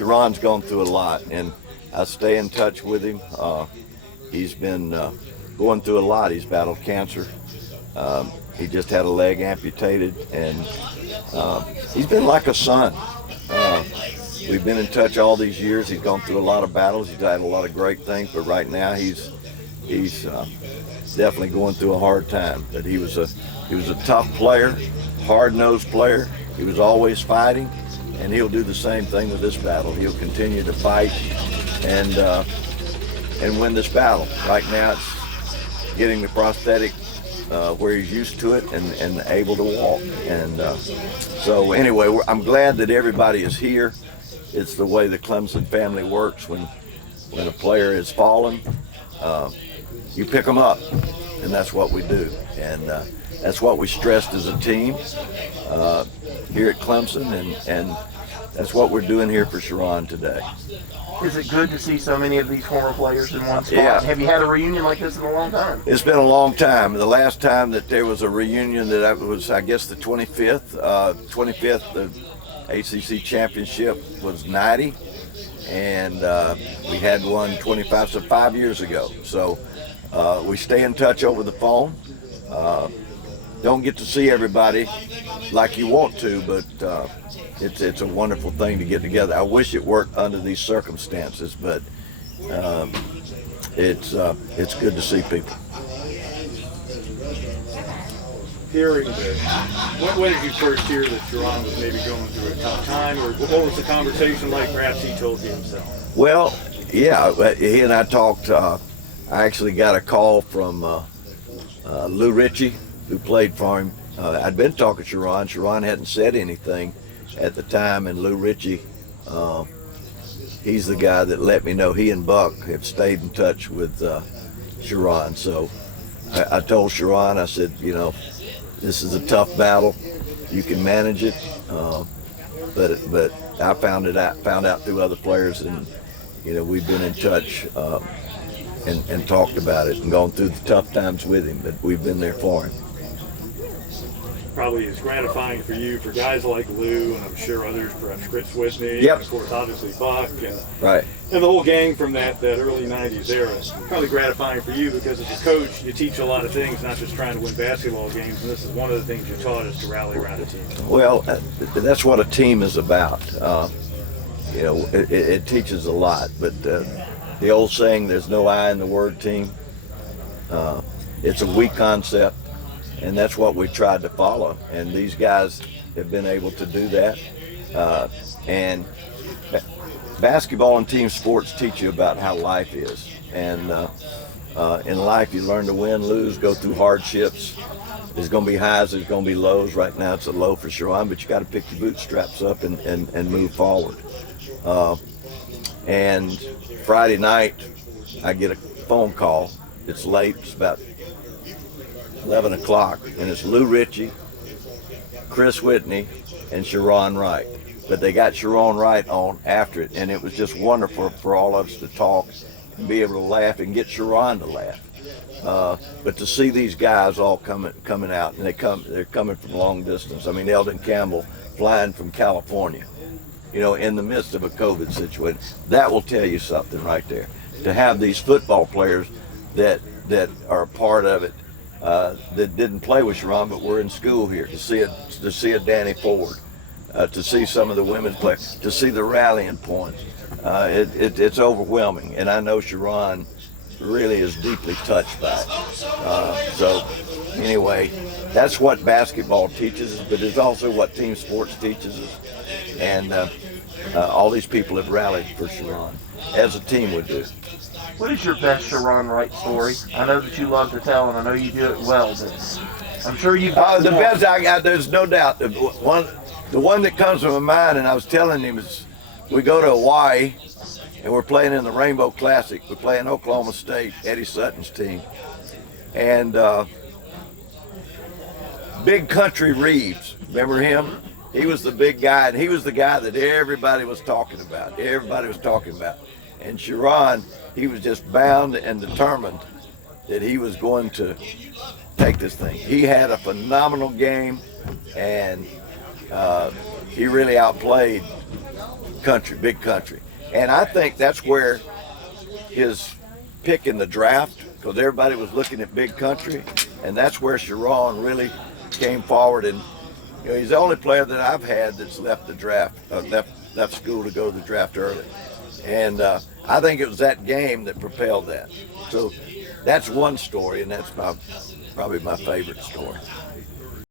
Sharone's gone through a lot, and I stay in touch with him. He's been going through a lot. He's battled cancer. He just had a leg amputated, and he's been like a son. We've been in touch all these years. He's gone through a lot of battles. He's had a lot of great things, but right now he's definitely going through a hard time. But he was a tough player, hard-nosed player. He was always fighting, and he'll do the same thing with this battle. He'll continue to fight and win this battle. Right now, it's getting the prosthetic where he's used to it and able to walk. And so anyway, I'm glad that everybody is here. It's the way the Clemson family works. When a player has fallen, you pick them up, and that's what we do. And that's what we stressed as a team here at Clemson, and that's what we're doing here for Sharone today. Is it good to see so many of these former players in one spot? Yeah. Have you had a reunion like this in a long time? It's been a long time. The last time that there was a reunion, that was, I guess, the 25th. The ACC championship was 90, and we had one 25, so 5 years ago. So we stay in touch over the phone. Don't get to see everybody like you want to, but it's a wonderful thing to get together. I wish it worked under these circumstances, but it's good to see people. Hearing this, when did you first hear that Sharone was maybe going through a tough time, or what was the conversation like? Perhaps he told you himself. Well, yeah, he and I talked. I actually got a call from Lou Ritchie, who played for him. I'd been talking to Sharone. Sharone hadn't said anything at the time, and Lou Ritchie, he's the guy that let me know. He and Buck have stayed in touch with Sharone. So I told Sharone, I said, you know, this is a tough battle. You can manage it, but I found out through other players, and you know, we've been in touch and talked about it and gone through the tough times with him. But we've been there for him. Probably is gratifying for you, for guys like Lou, and I'm sure others, perhaps Chris Whitney, yep. And of course obviously Buck, and right. And the whole gang from that early 90s era. Probably gratifying for you, because as a coach, you teach a lot of things, not just trying to win basketball games, and this is one of the things you taught us, to rally around a team. Well, that's what a team is about. You know, it teaches a lot, but the old saying, there's no I in the word team. It's a weak concept, and that's what we tried to follow, and these guys have been able to do that. And basketball and team sports teach you about how life is, and in life you learn to win, lose, go through hardships. There's going to be highs, there's going to be lows. Right now it's a low for Sharone, but you got to pick your bootstraps up and move forward. And Friday night I get a phone call. It's late, it's about 11 o'clock, and it's Lou Ritchie, Chris Whitney, and Sharone Wright. But they got Sharone Wright on after it, and it was just wonderful for all of us to talk and be able to laugh and get Sharone to laugh. But to see these guys all coming out, and they're coming from long distance. I mean, Eldon Campbell flying from California, you know, in the midst of a COVID situation. That will tell you something right there. To have these football players that are a part of it, that didn't play with Sharone but were in school here, to see a Danny Ford, to see some of the women play, to see the rallying points. It's overwhelming, and I know Sharone really is deeply touched by it. So anyway, that's what basketball teaches us, but it's also what team sports teaches us. And all these people have rallied for Sharone, as a team would do. What is your best Sharone Wright story? I know that you love to tell, and I know you do it well, but I'm sure you've got the more. best I got, there's no doubt. The one that comes to my mind, and I was telling him, is we go to Hawaii, and we're playing in the Rainbow Classic. We're playing Oklahoma State, Eddie Sutton's team. And Big Country Reeves, remember him? He was the big guy, and he was the guy that everybody was talking about. And Sharone, he was just bound and determined that he was going to take this thing. He had a phenomenal game, and he really outplayed country, big country. And I think that's where his pick in the draft, because everybody was looking at big country, and that's where Sharone really came forward. And he's the only player that I've had that's left the draft, left school to go to the draft early. And I think it was that game that propelled that. So that's one story, and that's probably my favorite story.